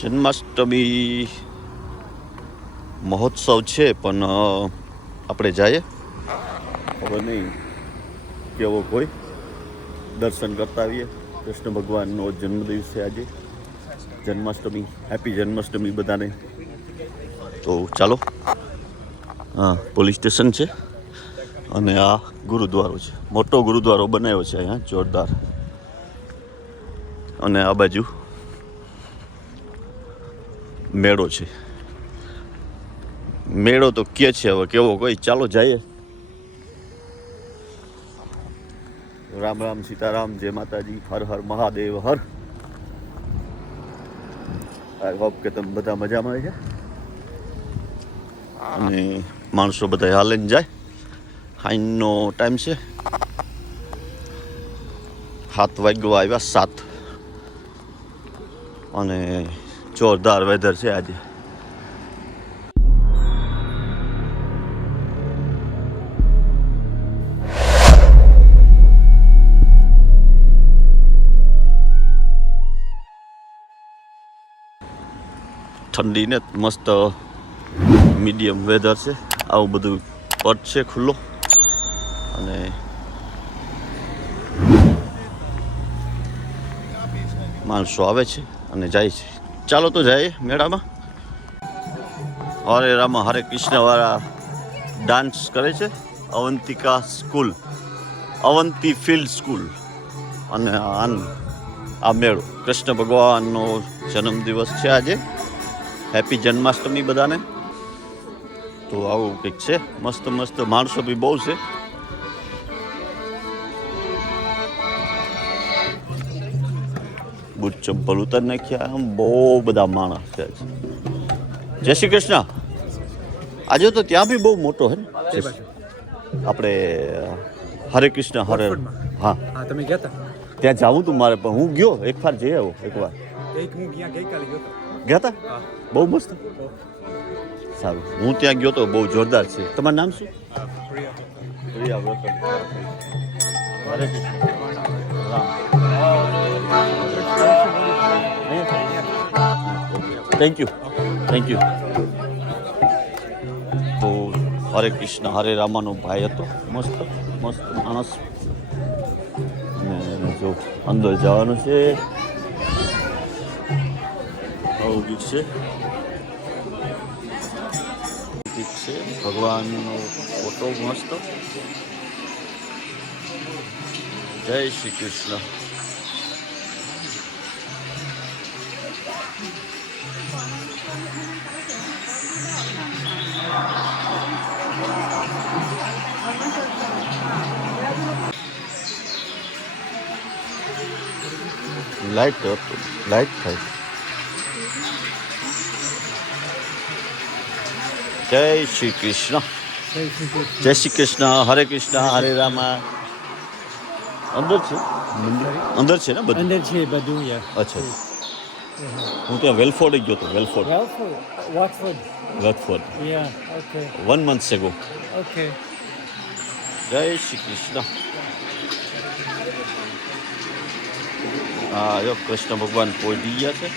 જન્માષ્ટમી મહોત્સવ છે, પણ આપણે જઈએ. ખબર નહીં કેવો કોઈ દર્શન કરતા આવીએ. કૃષ્ણ ભગવાનનો જન્મદિવસ છે આજે. જન્માષ્ટમી, હેપી જન્માષ્ટમી બધાને. તો ચાલો. હા, પોલીસ સ્ટેશન છે અને આ ગુરુદ્વારો છે. મોટો ગુરુદ્વારો બનાવ્યો છે અહીંયા, જોરદાર. અને આ બાજુ મેળો છે. મેળો તો કે છે હવે, કેવો કોઈ ચાલો જઈએ. રામ રામ સીતારામ, જય માતાજી, હર હર મહાદેવ, હર. આઈ હોપ કે તમે બધા મજામાં છે. અને માણસો બધા હાલે જાય. હાઈનનો ટાઈમ છે. સાત વાગ્યો આવ્યા, સાત. અને જોરદાર વેધર છે આજે. ઠંડીને મસ્ત મીડિયમ વેધર છે. આવું બધું પટ છે ખુલ્લો. અને માણસો આવે છે અને જાય છે. ચાલો તો જાય મેળામાં. હરે રામ, હરે કૃષ્ણ વાળા ડાન્સ કરે છે. Avantika school, Avanti field school. અને આ મેળો. કૃષ્ણ ભગવાનનો જન્મદિવસ છે આજે. હેપી જન્માષ્ટમી બધાને. તો આવું કંઈક છે. મસ્ત મસ્ત માણસો બી બહુ છે. બુટ ચંપલ ઉતારી નાખ્યા. આમ બહુ બધા માણસ છે જય શ્રી કૃષ્ણ. આજે તો ત્યાં બી બહુ મોટો હે ને? આપણે હરે કૃષ્ણ હરે હા. તમે ગયા ત્યાં જાવું તું મારે પણ હું ગયો એક વાર જઈ આવ્યો એક વાર ગયા હતો. બહુ મસ્ત. સારું. હું ત્યાં ગયો તો બહુ જોરદાર છે. તમારું નામ શું? પ્રિયા. પ્રિયા વ્રત Hare Krishna. Ram. Thank you thank you તો હરે કૃષ્ણ, હરે રામાનો ભાઈ હતો. મસ્ત મસ્ત માણસ. જો અંદર જવાનું છે. આવું ગીત છે. ગીત છે. ભગવાનનો ફોટો મસ્ત. જય શ્રી કૃષ્ણ. લાઈટ હતું લાઈટ થાય. જય શ્રી કૃષ્ણ. જય શ્રી કૃષ્ણ હરે કૃષ્ણ હરે રામા. અંદર છે? અંદર છે ને બધું? અંદર છે બધું અચ્છા. હું ત્યાં વેલફોર્ડ ગયો હતો Welford. Watford? Welford. Yeah okay one month ago okay Jai Shri Krishna. હા જો કૃષ્ણ ભગવાન પહોંચી ગયા છે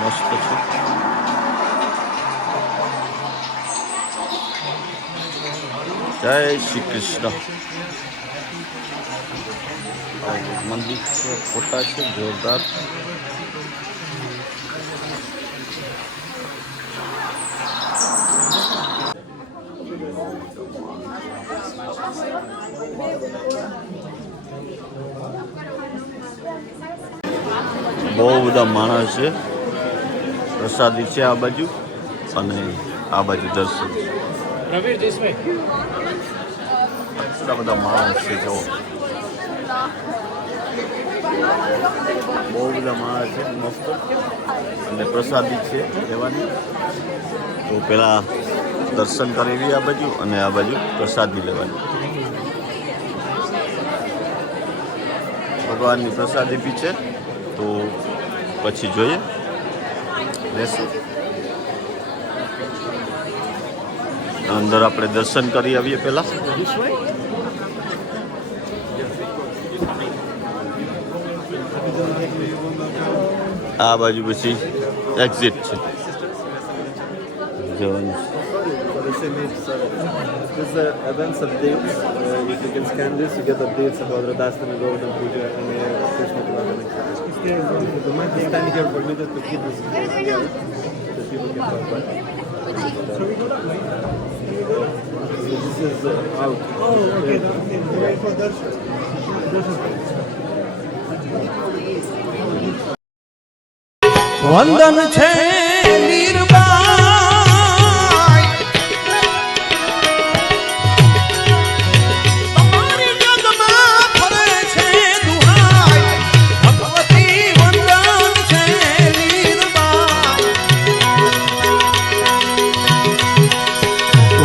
મસ્ત છે જય શ્રી કૃષ્ણ મંદિર છે ફોટા છે જોરદાર બહુ બધા માણસ છે. પ્રસાદી છે આ બાજુ અને આ બાજુ દર્શન. એટલા બધા માણસ છે જો બહુ બધા માણસ છે મસ્ત. અને પ્રસાદી છે લેવાની. તો પેલા દર્શન કરેલી આ બાજુ અને આ બાજુ પ્રસાદી લેવાની. ભગવાનની પ્રસાદી બી છે. તો પછી જોઈએ. લેશું અંદર આપણે દર્શન કરી આવીએ પહેલાં. આ બાજુ પછી એક્ઝિટ છે. જવાનું છે. For the same age, sorry. This is the events updates. Uh, if you can scan this, you get updates about Radhastana Govardhan Puja and uh, Krishna Puranam. The mic is standing here for me just to keep this together so people can talk about it. So this is uh, out. Oh, okay. Wait for darshan. વંદન છે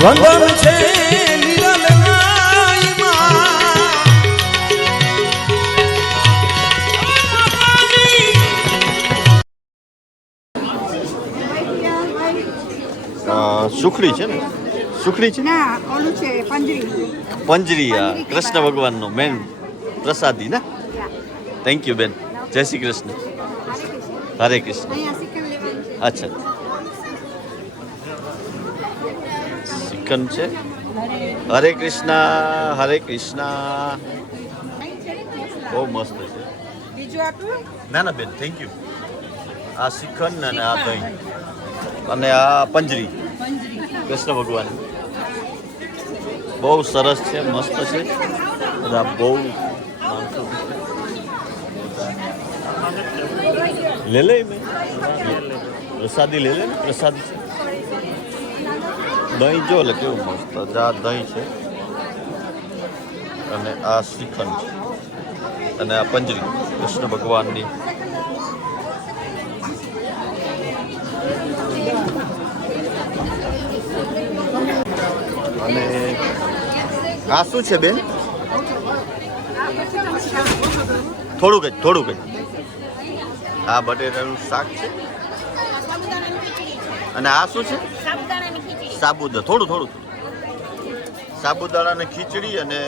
વંદન છે સુખડી છે ને? સુખડી છે? ના ઓલું છે પંજરી. પંજરી આ કૃષ્ણ ભગવાનનો મેન પ્રસાદી ને? થેન્ક યુ બેન. જય શ્રી કૃષ્ણ. હરે કૃષ્ણ. અચ્છા. ચિકન છે. હરે કૃષ્ણ હરે કૃષ્ણ. બહુ મસ્ત છે. ના ના બેન થેન્ક યુ આ શ્રીખંડ અને આ દહીં અને આ પંજરી. કૃષ્ણ ભગવાન. બહુ સરસ છે મસ્ત છે. બધા બહુ લે લે મેં. પ્રસાદી લે લે ને પ્રસાદી છે. દહીં જો એટલે કેવું મસ્ત. આ દહીં છે અને આ શ્રીખંડ છે. અને આ પંજરી, કૃષ્ણ ભગવાનની. અને આ શું છે બેન? થોડુંક જ થોડુંક જ આ બટેટાનું શાક છે. અને આ શું છે? સાબુદા થોડું થોડું સાબુદાણાની ખીચડી અને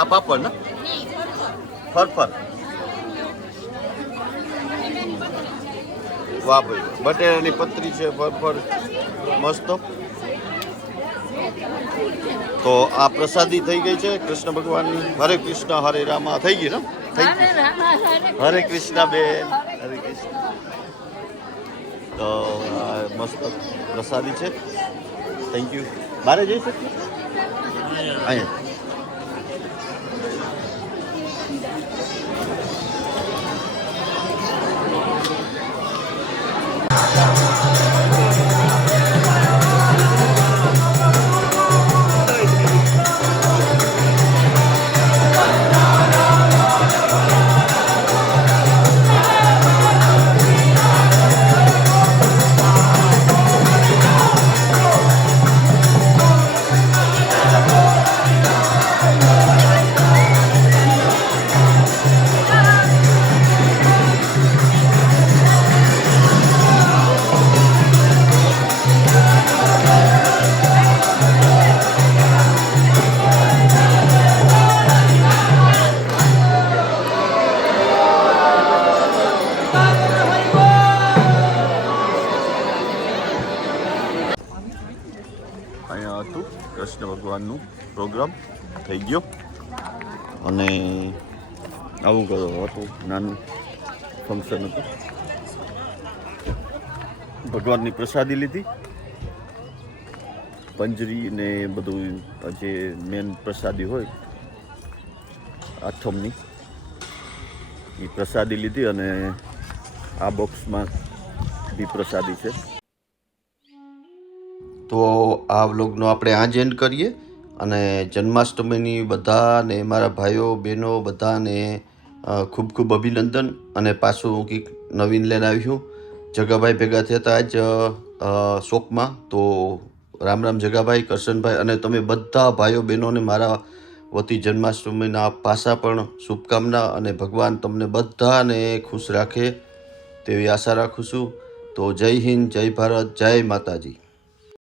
આ પાપડ ને? ફરફર. વાહ ભાઈ બટેટાની પતરી છે ફરફર મસ્ત. તો આ પ્રસાદી થઈ ગઈ છે કૃષ્ણ ભગવાનની હરે કૃષ્ણ હરે રામા થઈ ગઈ ને? થઈ ગઈ. હરે કૃષ્ણ. બેન હરે કૃષ્ણ. તો મસ્ત પ્રસાદી છે. થેન્ક યુ બારે જઈ શકીએ અહીંયા અહીંયા. થઈ ગયો. અને આવું ગયો હતું નાનું ફંક્શન હતું. ભગવાનની પ્રસાદી લીધી. પંજરી ને બધું જે મેન પ્રસાદી હોય, આથમની, એ પ્રસાદી લીધી અને આ બોક્સમાં બી પ્રસાદી છે. તો આ વ્લોગનો આપણે આ જ એન્ડ કરીએ. અને જન્માષ્ટમીની બધાને, મારા ભાઈઓ, બહેનો બધાને ખૂબ ખૂબ અભિનંદન અને પાછું હું કંઈક નવીન લઈને આવ્યું જગાભાઈ ભેગા થયા હતા આજ શોકમાં. તો રામ રામ જગાભાઈ, કરશનભાઈ અને તમે બધા ભાઈઓ, બહેનોને મારા વતી જન્માષ્ટમીના પાસા પણ શુભકામના અને ભગવાન તમને બધાને ખુશ રાખે તેવી આશા રાખું છું. તો જય હિન્દ, જય ભારત, જય માતાજી.